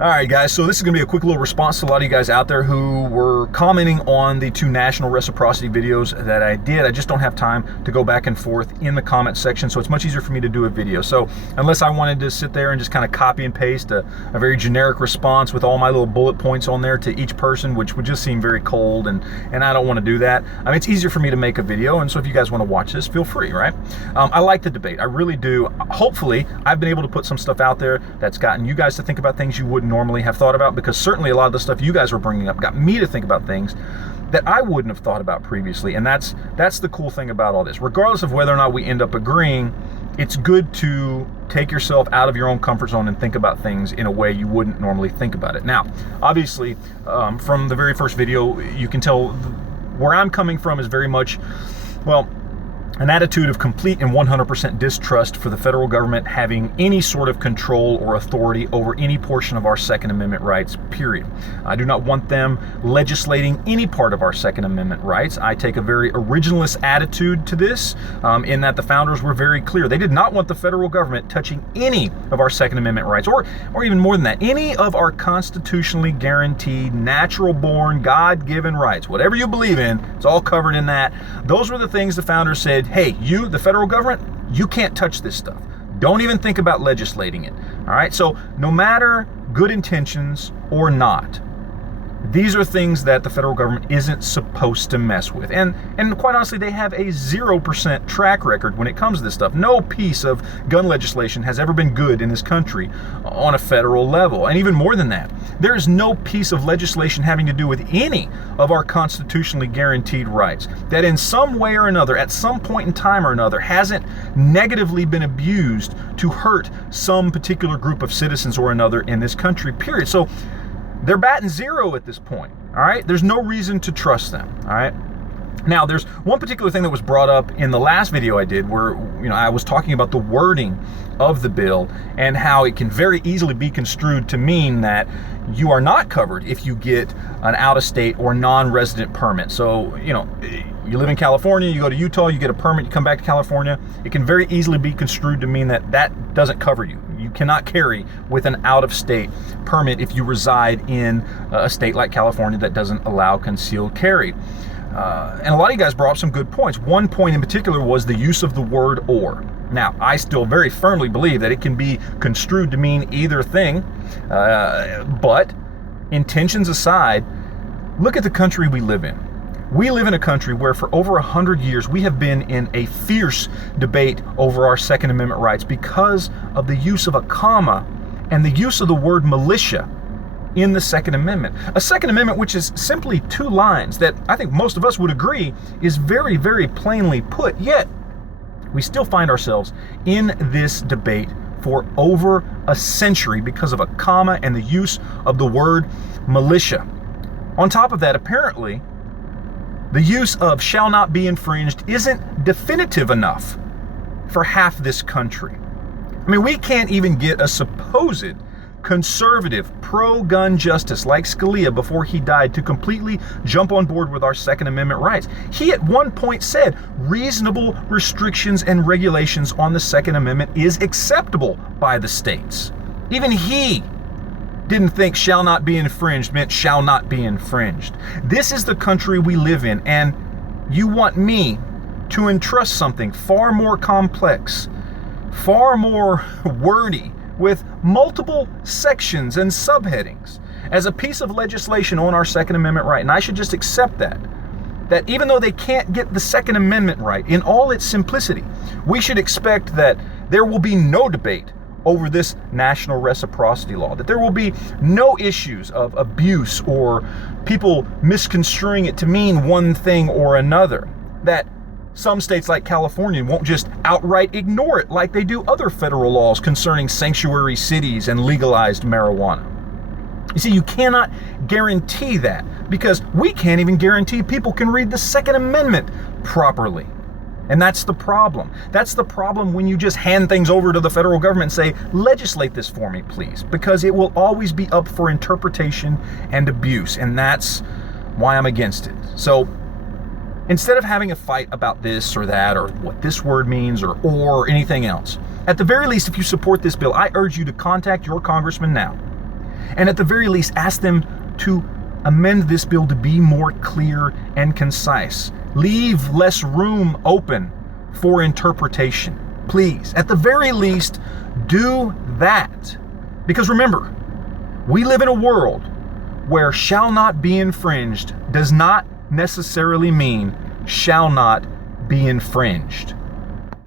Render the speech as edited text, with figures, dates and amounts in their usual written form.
All right, guys, so this is going to be a quick little response to a lot of you guys out there who were commenting on the 2 national reciprocity videos that I did. I just don't have time to go back and forth in the comment section, so it's much easier for me to do a video. So unless I wanted to sit there and just kind of copy and paste a very generic response with all my little bullet points on there to each person, which would just seem very cold, and I don't want to do that. I mean, it's easier for me to make a video, and so if you guys want to watch this, feel free, right? I like the debate. I really do. Hopefully, I've been able to put some stuff out there that's gotten you guys to think about things you wouldn't normally have thought about, because certainly a lot of the stuff you guys were bringing up got me to think about things that I wouldn't have thought about previously. And that's the cool thing about all this. Regardless of whether or not we end up agreeing, it's good to take yourself out of your own comfort zone and think about things in a way you wouldn't normally think about it. Now, obviously, from the very first video, you can tell where I'm coming from is very much, well, an attitude of complete and 100% distrust for the federal government having any sort of control or authority over any portion of our Second Amendment rights, period. I do not want them legislating any part of our Second Amendment rights. I take a very originalist attitude to this, in that the founders were very clear. They did not want the federal government touching any of our Second Amendment rights, or even more than that, any of our constitutionally guaranteed, natural-born, God-given rights. Whatever you believe in, it's all covered in that. Those were the things the founders said, hey, you, the federal government, you can't touch this stuff. Don't even think about legislating it. All right, so no matter good intentions or not, these are things that the federal government isn't supposed to mess with. And quite honestly, they have a 0% track record when it comes to this stuff. No piece of gun legislation has ever been good in this country on a federal level. And even more than that, there is no piece of legislation having to do with any of our constitutionally guaranteed rights that in some way or another, at some point in time or another, hasn't negatively been abused to hurt some particular group of citizens or another in this country, period. So they're batting zero at this point, all right? There's no reason to trust them, all right? Now, there's one particular thing that was brought up in the last video I did where, I was talking about the wording of the bill and how it can very easily be construed to mean that you are not covered if you get an out-of-state or non-resident permit. So, you live in California, you go to Utah, you get a permit, you come back to California, it can very easily be construed to mean that that doesn't cover you. You cannot carry with an out-of-state permit if you reside in a state like California that doesn't allow concealed carry. And a lot of you guys brought up some good points. One point in particular was the use of the word "or." Now, I still very firmly believe that it can be construed to mean either thing, but intentions aside, look at the country we live in. We live in a country where for over 100 years we have been in a fierce debate over our Second Amendment rights because of the use of a comma and the use of the word militia in the Second Amendment. A Second Amendment which is simply 2 lines that I think most of us would agree is very, very plainly put, yet we still find ourselves in this debate for over a century because of a comma and the use of the word militia. On top of that, apparently, the use of "shall not be infringed" isn't definitive enough for half this country. I mean, we can't even get a supposed conservative, pro-gun justice like Scalia before he died to completely jump on board with our Second Amendment rights. He at one point said reasonable restrictions and regulations on the Second Amendment is acceptable by the states. Even he didn't think "shall not be infringed" meant "shall not be infringed." This is the country we live in, and you want me to entrust something far more complex, far more wordy, with multiple sections and subheadings as a piece of legislation on our Second Amendment right. And I should just accept that even though they can't get the Second Amendment right in all its simplicity, we should expect that there will be no debate over this national reciprocity law, that there will be no issues of abuse or people misconstruing it to mean one thing or another, that some states like California won't just outright ignore it like they do other federal laws concerning sanctuary cities and legalized marijuana. You see, you cannot guarantee that because we can't even guarantee people can read the Second Amendment properly. And that's the problem. That's the problem when you just hand things over to the federal government and say, legislate this for me, please, because it will always be up for interpretation and abuse. And that's why I'm against it. So instead of having a fight about this or that or what this word means or anything else, at the very least, if you support this bill, I urge you to contact your congressman now And at the very least, ask them to amend this bill to be more clear and concise. Leave less room open for interpretation. Please, at the very least, do that. Because remember, we live in a world where shall not be infringed does not necessarily mean shall not be infringed.